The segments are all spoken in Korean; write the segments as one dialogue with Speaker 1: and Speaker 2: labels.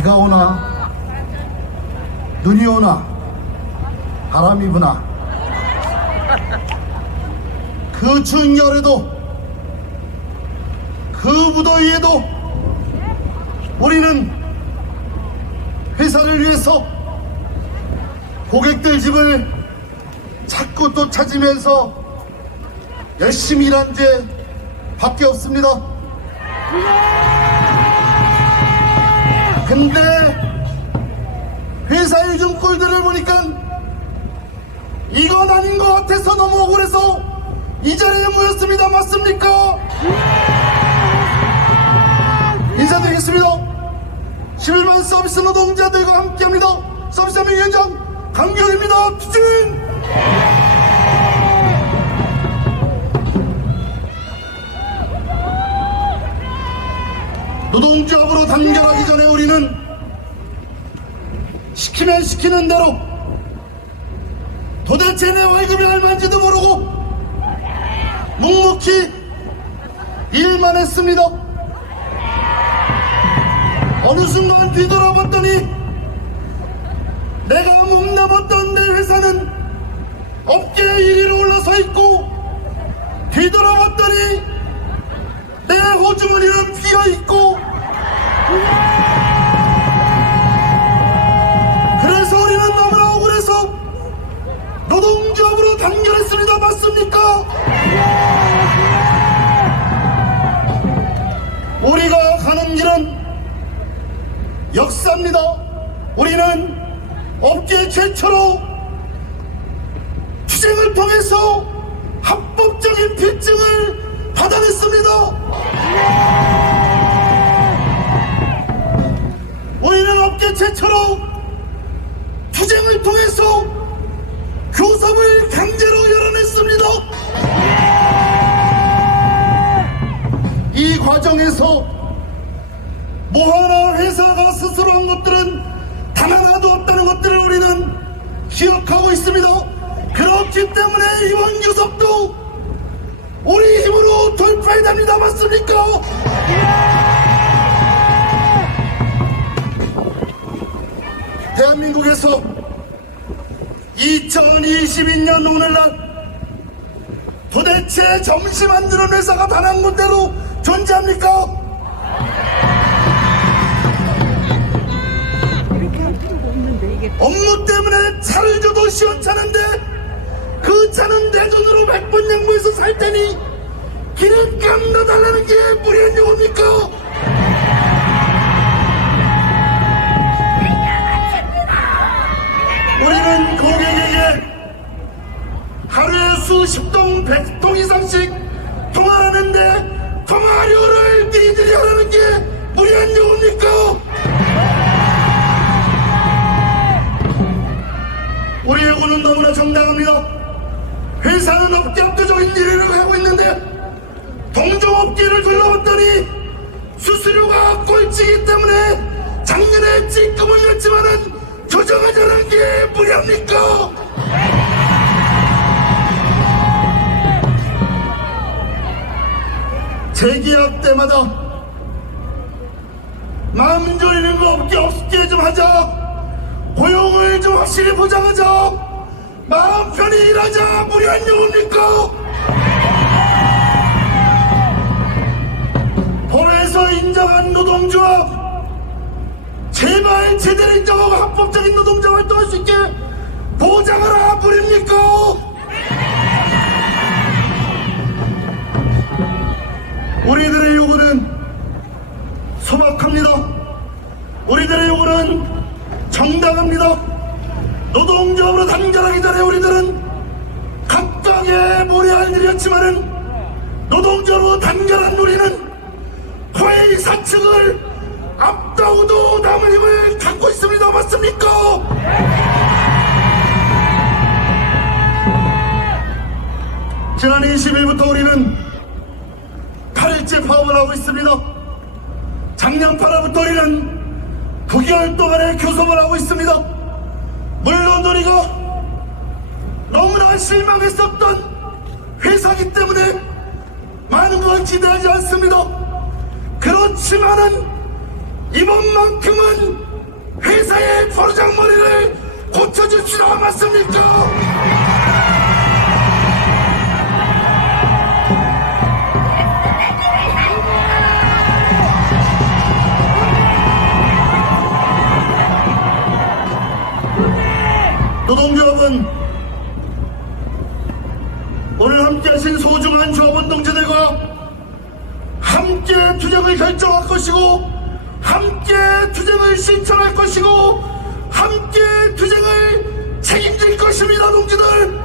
Speaker 1: 비가 오나 눈이 오나 바람이 부나 그 추운 겨울에도 그 무더위에도 우리는 회사를 위해서 고객들 집을 찾고 또 찾으면서 열심히 일한 게 밖에 없습니다. 근데 회사 요즘 꼴들을 보니까 이건 아닌 것 같아서 너무 억울해서 이 자리에 모였습니다. 맞습니까? 인사드리겠습니다. 11만 서비스 노동자들과 함께합니다. 서비스하면 위원장 강결입니다. 투진! 노동조합으로 단결하기 전에 우리는 시키면 시키는 대로 도대체 내 월급이 얼마인지도 모르고 묵묵히 일만 했습니다. 어느 순간 뒤돌아봤더니 내가 몸담았던 내 회사는 업계 1위로 올라서 있고 뒤돌아봤더니 내 호주머니는 비어 있고 우리가 가는 길은 역사입니다 우리는 업계 최초로 투쟁을 통해서 합법적인 필증을 받아냈습니다. 우리는 업계 최초로 투쟁을 통해서 과정에서 뭐 하나 회사가 스스로 한 것들은 단 하나도 없다는 것들을 우리는 기억하고 있습니다. 그렇기 때문에 이번 교섭도 우리 힘으로 돌파해야 됩니다. 맞습니까? 대한민국에서 2022년 오늘날 도대체 점심 만드는 회사가 단 한 군데로 존재합니까? 업무 때문에 차를 줘도 시원찮은데 그 차는 내 돈으로 몇번 양보해서 살 테니 기름값 넣어달라는 게 무리한 용어입니까? 우리는 고객에게 하루에 수십 동, 백동 이상씩 통화하는데 통화료를 니들이 하라는 게 무리한 용어입니까? 우리 요구는 너무나 정당합니다. 회사는 업계 압도적인 일을 하고 있는데 동종업계를 둘러봤더니 수수료가 꼴찌이기 때문에 작년에 찔끔을 냈지만은 조정하자는 게 무리합니까? 재계약 때마다 마음 졸이는 거 없게 없게 좀 하자. 고용을 좀 확실히 보장하자. 마음 편히 일하자. 무리한 용입니까? 법에서 인정한 노동조합 제발 제대로 인정하고 합법적인 노동자 활동할 수 있게 보장하라 무리입니까? 우리들의 요구는 소박합니다. 우리들의 요구는 정당합니다. 노동조합으로 단결하기 전에 우리들은 각각의 모래할 일이었지만은 노동조합으로 단결한 우리는 화해 사측을 앞다우도 남은 힘을 갖고 있습니다. 맞습니까? 지난 20일부터 우리는 8일째 파업을 하고 있습니다. 작년 8월부터 우리는 9개월 동안의 교섭을 하고 있습니다. 물론 우리가 너무나 실망했었던 회사기 때문에 많은 걸 기대하지 않습니다. 그렇지만은 이번만큼은 회사의 버르장머리를 고쳐줍시다 맞습니까? 오늘 함께하신 소중한 조합운동자들과 함께 투쟁을 결정할 것이고 함께 투쟁을 실천할 것이고 함께 투쟁을 책임질 것입니다 동지들!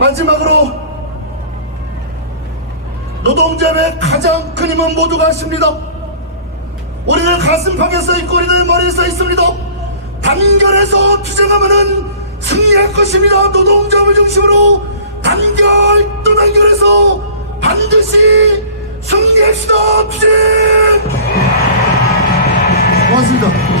Speaker 1: 마지막으로 노동자의 가장 큰 힘은 모두가 아십니다. 우리는 가슴팍에 써 있고 우리는 머리에 써 있습니다 단결해서 투쟁하면은 승리할 것입니다. 노동자를 중심으로 단결 또 단결해서 반드시 승리합시다. 투쟁! 고맙습니다